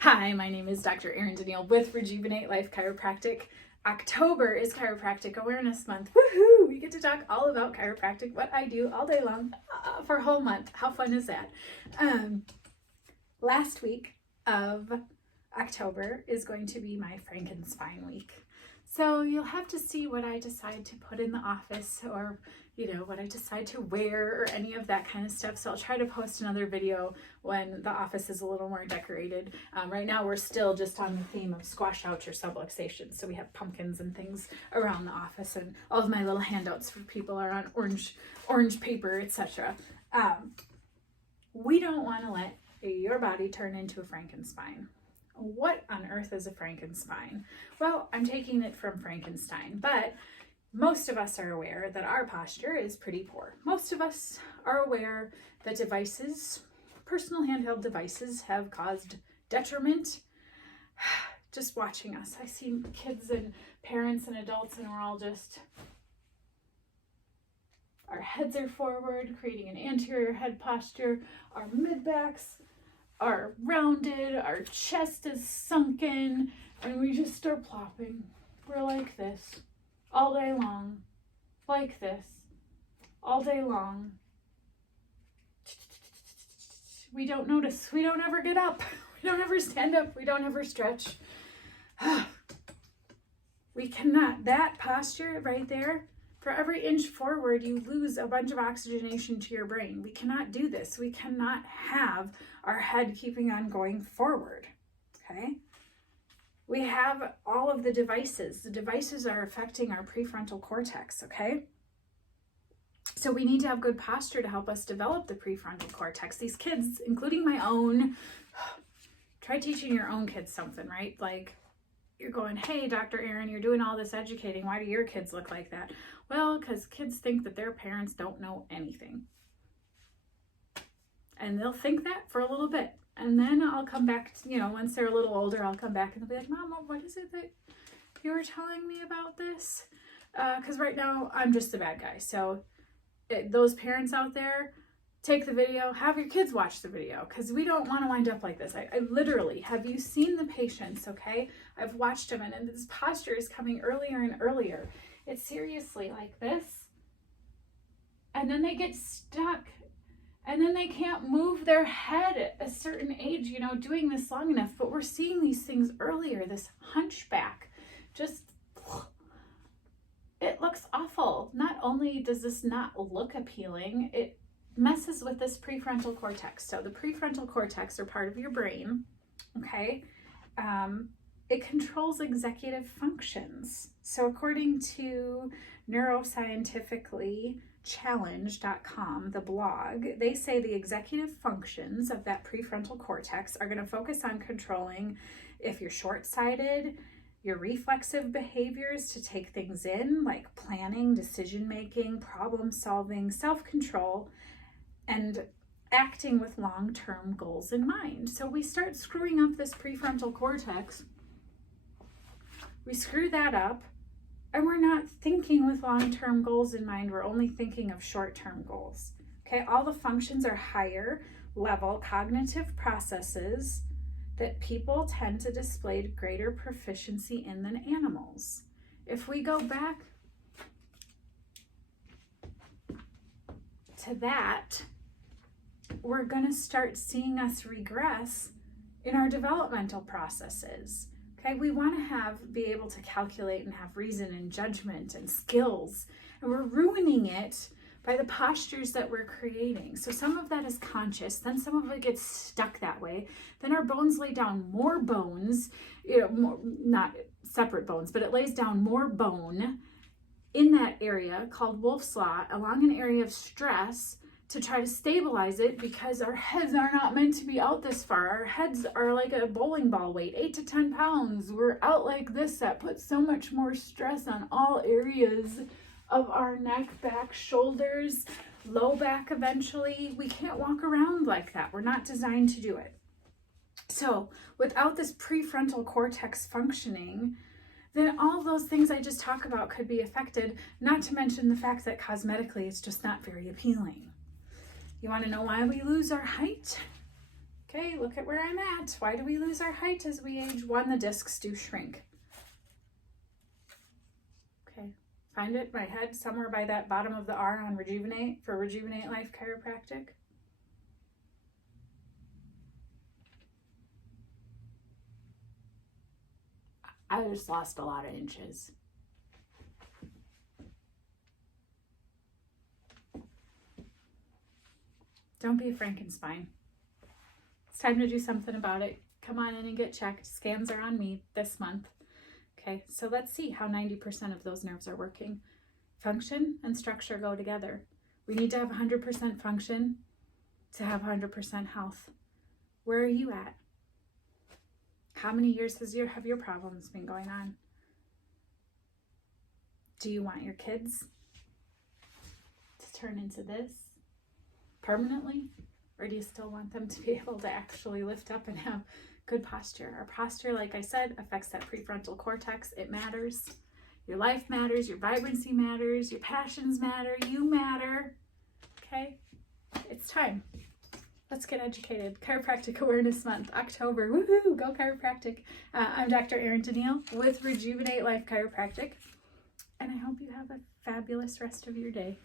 Hi, my name is Dr. Erin Danielle with Rejuvenate Life Chiropractic. October is Chiropractic Awareness Month. Woohoo! We get to talk all about chiropractic, what I do all day long for a whole month. How fun is that? Last week of October is going to be my Frankenspine week. So you'll have to see what I decide to put in the office, or what I decide to wear, or any of that kind of stuff. So I'll try to post another video when the office is a little more decorated. Right now we're still just on the theme of squash outs or subluxations. So we have pumpkins and things around the office, and all of my little handouts for people are on orange paper, etc. We don't want to let your body turn into a Frankenspine. What on earth is a Frankenspine? Well, I'm taking it from Frankenstein, but most of us are aware that our posture is pretty poor. Most of us are aware that devices, personal handheld devices, have caused detriment. Just watching us, I see kids and parents and adults, and we're all just, our heads are forward, creating an anterior head posture, our mid-backs are rounded, our chest is sunken, and we just start plopping. We're like this all day long, like this all day long. We don't notice. We don't ever get up. We don't ever stand up. We don't ever stretch. We cannot. That posture right there, for every inch forward, you lose a bunch of oxygenation to your brain. We cannot do this. We cannot have our head keeping on going forward, okay? We have all of the devices. The devices are affecting our prefrontal cortex, okay? So we need to have good posture to help us develop the prefrontal cortex. These kids, including my own, try teaching your own kids something, right? Like, you're going, hey, Dr. Erin, you're doing all this educating. Why do your kids look like that? Well, because kids think that their parents don't know anything. And they'll think that for a little bit. And then I'll come back, once they're a little older, I'll come back and they'll be like, Mama, what is it that you were telling me about this? Because right now, I'm just the bad guy. So those parents out there, take the video, have your kids watch the video, because we don't want to wind up like this. I literally, have you seen the patients, okay? I've watched them, and this posture is coming earlier and earlier. It's seriously like this. And then they get stuck. And then they can't move their head at a certain age, doing this long enough. But we're seeing these things earlier, this hunchback. It looks awful. Not only does this not look appealing, it messes with this prefrontal cortex. So the prefrontal cortex are part of your brain, okay? It controls executive functions. So according to neuroscientifically challenge.com, the blog, they say the executive functions of that prefrontal cortex are going to focus on controlling if you're short-sighted, your reflexive behaviors to take things in, like planning, decision-making, problem-solving, self-control, and acting with long-term goals in mind. So we start screwing up this prefrontal cortex. We screw that up, and we're not thinking with long-term goals in mind. We're only thinking of short-term goals. Okay, all the functions are higher level cognitive processes that people tend to display greater proficiency in than animals. If we go back to that, we're going to start seeing us regress in our developmental processes. Okay, we want to be able to calculate and have reason and judgment and skills, and we're ruining it by the postures that we're creating. So some of that is conscious, then some of it gets stuck that way. Then our bones lay down more bones, not separate bones, but it lays down more bone in that area called Wolf's Law along an area of stress to try to stabilize it, because our heads are not meant to be out this far. Our heads are like a bowling ball weight, 8 to 10 pounds. We're out like this. That puts so much more stress on all areas of our neck, back, shoulders, low back eventually. We can't walk around like that. We're not designed to do it. So without this prefrontal cortex functioning, then all those things I just talked about could be affected, not to mention the fact that cosmetically it's just not very appealing. You want to know why we lose our height? Okay, look at where I'm at. Why do we lose our height as we age? 1, the discs do shrink. Okay, find it, my head, somewhere by that bottom of the R on Rejuvenate for Rejuvenate Life Chiropractic. I just lost a lot of inches. Don't be a Frankenspine. It's time to do something about it. Come on in and get checked. Scans are on me this month. Okay, so let's see how 90% of those nerves are working. Function and structure go together. We need to have 100% function to have 100% health. Where are you at? How many years have your problems been going on? Do you want your kids to turn into this permanently? Or do you still want them to be able to actually lift up and have good posture? Our posture, like I said, affects that prefrontal cortex. It matters. Your life matters. Your vibrancy matters. Your passions matter. You matter. Okay? It's time. Let's get educated. Chiropractic Awareness Month, October. Woohoo! Go Chiropractic. I'm Dr. Erin Daniil with Rejuvenate Life Chiropractic. And I hope you have a fabulous rest of your day.